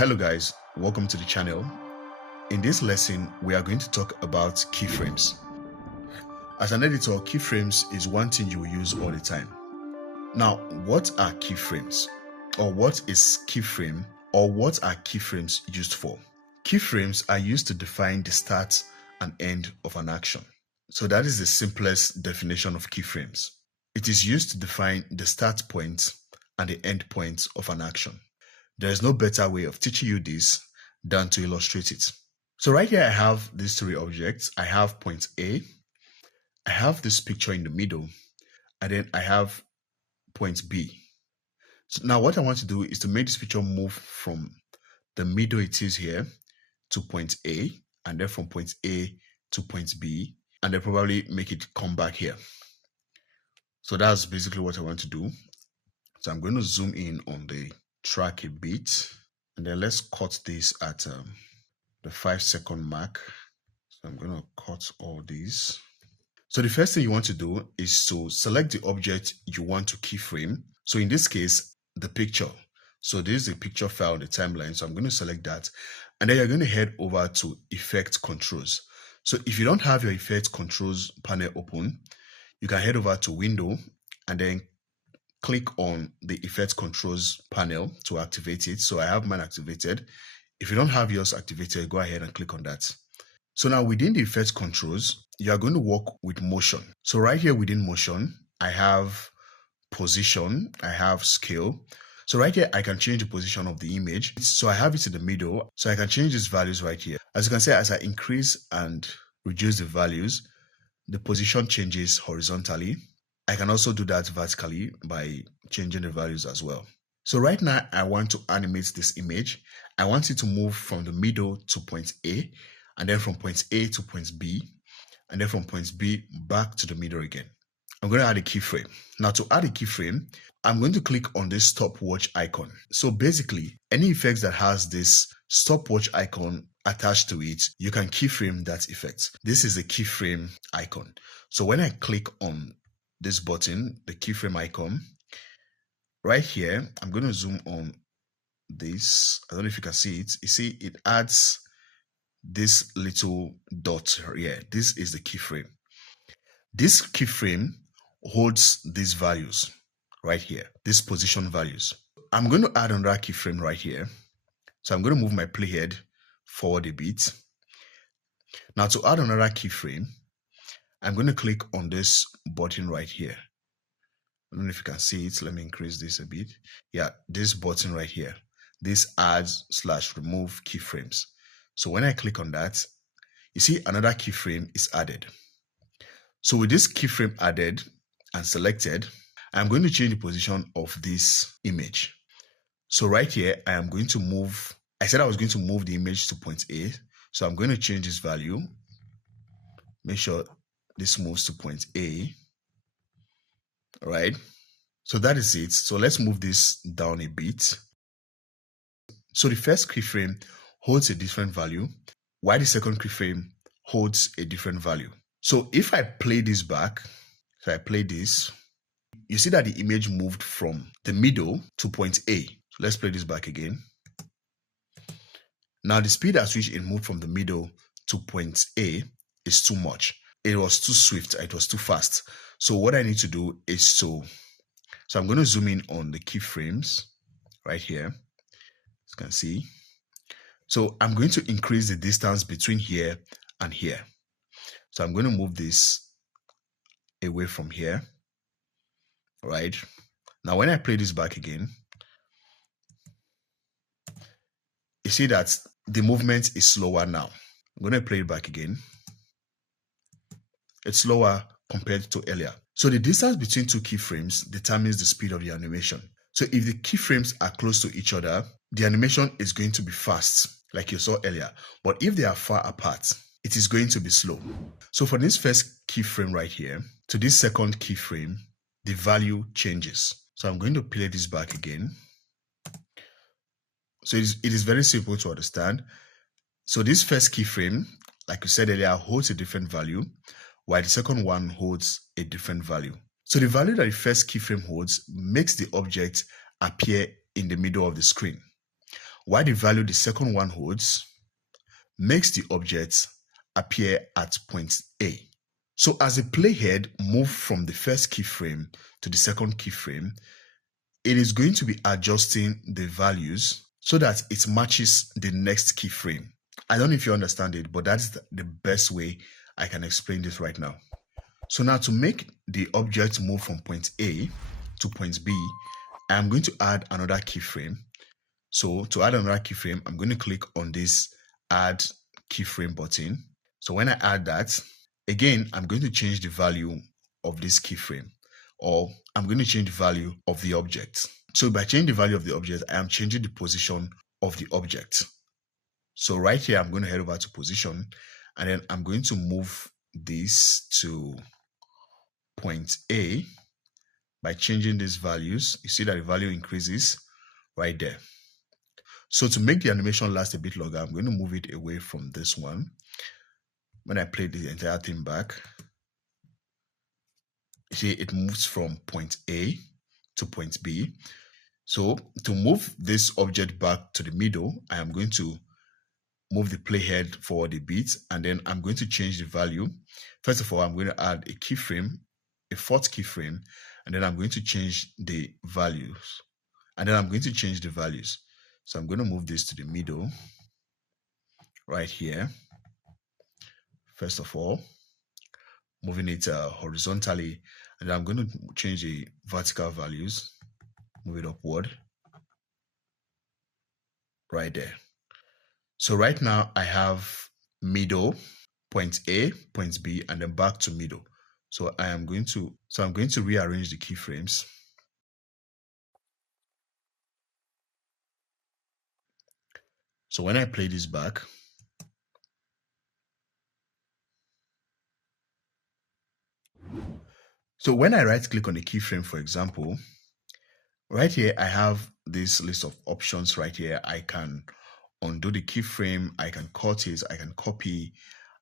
Hello guys, welcome to the channel. In this lesson, we are going to talk about keyframes. As an editor, keyframes is one thing you will use all the time. Now, what are keyframes? Or what is keyframe? Or what are keyframes used for? Keyframes are used to define the start and end of an action. So that is the simplest definition of keyframes. It is used to define the start point and the end point of an action. There is no better way of teaching you this than to illustrate it. So right here I have these three objects. I have point A, I have this picture in the middle, and then I have point B. So now what I want to do is to make this picture move from the middle it is here to point A, and then from point A to point B, and then probably make it come back here. So that's basically what I want to do. So I'm going to zoom in on the track a bit, and then let's cut this at the 5-second mark. So I'm going to cut all these. So the first thing you want to do is to select the object you want to keyframe. So in this case, the picture. So this is a picture file on the timeline. So I'm going to select that, and then you're going to head over to Effect Controls. So if you don't have your Effect Controls panel open, you can head over to Window and then click on the Effect Controls panel to activate it. So I have mine activated. If you don't have yours activated, go ahead and click on that. So now within the Effect Controls, you are going to work with motion. So right here within motion, I have position, I have scale. So right here, I can change the position of the image. So I have it in the middle. So I can change these values right here. As you can see, as I increase and reduce the values, the position changes horizontally. I can also do that vertically by changing the values as well. So right now, I want to animate this image. I want it to move from the middle to point A, and then from point A to point B, and then from point B back to the middle again. I'm going to add a keyframe. Now to add a keyframe, I'm going to click on this stopwatch icon. So basically, any effects that has this stopwatch icon attached to it, you can keyframe that effect. This is the keyframe icon. So when I click on this button, the keyframe icon, right here, I'm going to zoom on this. I don't know if you can see it. You see, it adds this little dot here. This is the keyframe. This keyframe holds these values right here, these position values. I'm going to add another keyframe right here. So I'm going to move my playhead forward a bit. Now to add another keyframe, I'm going to click on this button right here. I don't know if you can see it. Let me increase this a bit. Yeah, this button right here. This adds/remove keyframes. So when I click on that, you see another keyframe is added. So with this keyframe added and selected, I'm going to change the position of this image. So right here, I am going to move, I said I was going to move the image to point A. So I'm going to change this value. Make sure this moves to point A. All right. So that is it. So let's move this down a bit. So the first keyframe holds a different value, while the second keyframe holds a different value. So if I play this back, so I play this, you see that the image moved from the middle to point A. So let's play this back again. Now the speed at which it moved from the middle to point A is too much. It was too swift, it was too fast. So what I need to do is so I'm going to zoom in on the keyframes right here, as you can see. So I'm going to increase the distance between here and here. So I'm going to move this away from here. All right. Now when I play this back again, you see that the movement is slower now. I'm going to play it back again. It's slower compared to earlier. So the distance between two keyframes determines the speed of the animation. So if the keyframes are close to each other, the animation is going to be fast, like you saw earlier. But if they are far apart, it is going to be slow. So for this first keyframe right here to this second keyframe, the value changes. So I'm going to play this back again. So it is very simple to understand. So this first keyframe, like we said earlier, holds a different value, while the second one holds a different value. So the value that the first keyframe holds makes the object appear in the middle of the screen, while the value the second one holds makes the object appear at point A. So as the playhead moves from the first keyframe to the second keyframe, it is going to be adjusting the values so that it matches the next keyframe. I don't know if you understand it, but that's the best way I can explain this right now. So now to make the object move from point A to point B, I'm going to add another keyframe. So to add another keyframe, I'm going to click on this Add Keyframe button. So when I add that, again, I'm going to change the value of this keyframe, or I'm going to change the value of the object. So by changing the value of the object, I am changing the position of the object. So right here, I'm going to head over to position, and then I'm going to move this to point A. By changing these values, you see that the value increases right there. So to make the animation last a bit longer, I'm going to move it away from this one. When I play the entire thing back, you see it moves from point A to point B. So to move this object back to the middle, I am going to move the playhead forward a bit, and then I'm going to change the value. First of all, I'm going to add a keyframe, a fourth keyframe, and then I'm going to change the values. So I'm going to move this to the middle right here. First of all, moving it horizontally, and then I'm going to change the vertical values, move it upward right there. So right now I have middle, point A, point B, and then back to middle. So I'm going to rearrange the keyframes. So when I play this back, so when I right click on the keyframe, for example, right here I have this list of options right here. I can undo the keyframe, I can cut it, I can copy,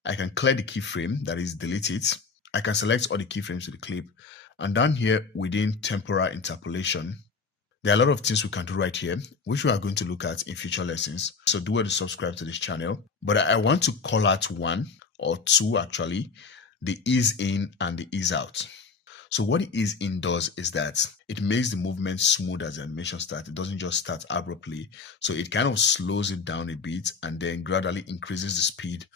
I can clear the keyframe, that is delete it. I can select all the keyframes to the clip, and down here within temporal interpolation, there are a lot of things we can do right here, which we are going to look at in future lessons. So do well to subscribe to this channel. But I want to call out one or two actually, the ease in and the ease out. So what the ease in does is that it makes the movement smooth as the animation starts. It doesn't just start abruptly. So it kind of slows it down a bit and then gradually increases the speed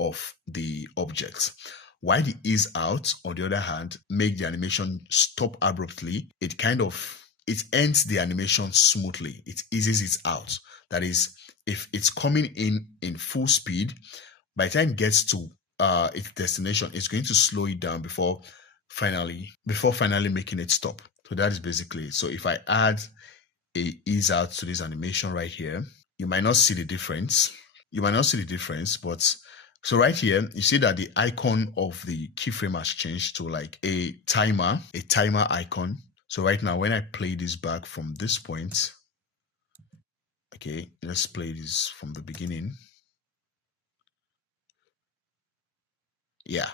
of the object. While the ease out, on the other hand, make the animation stop abruptly. It ends the animation smoothly. It eases it out. That is, if it's coming in full speed, by the time it gets to its destination, it's going to slow it down before finally making it stop. So that is basically it. So if I add a ease out to this animation right here, you might not see the difference. But so right here, you see that the icon of the keyframe has changed to like a timer icon. So right now, when I play this back from this point, okay, let's play this from the beginning. Yeah.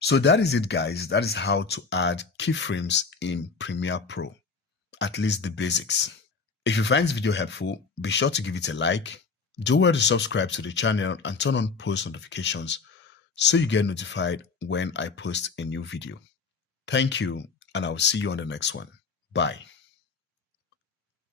So that is it, guys. That is how to add keyframes in Premiere Pro, at least the basics. If you find this video helpful, be sure to give it a like. Do well to subscribe to the channel and turn on post notifications so you get notified when I post a new video. Thank you, and I'll see you on the next one. Bye.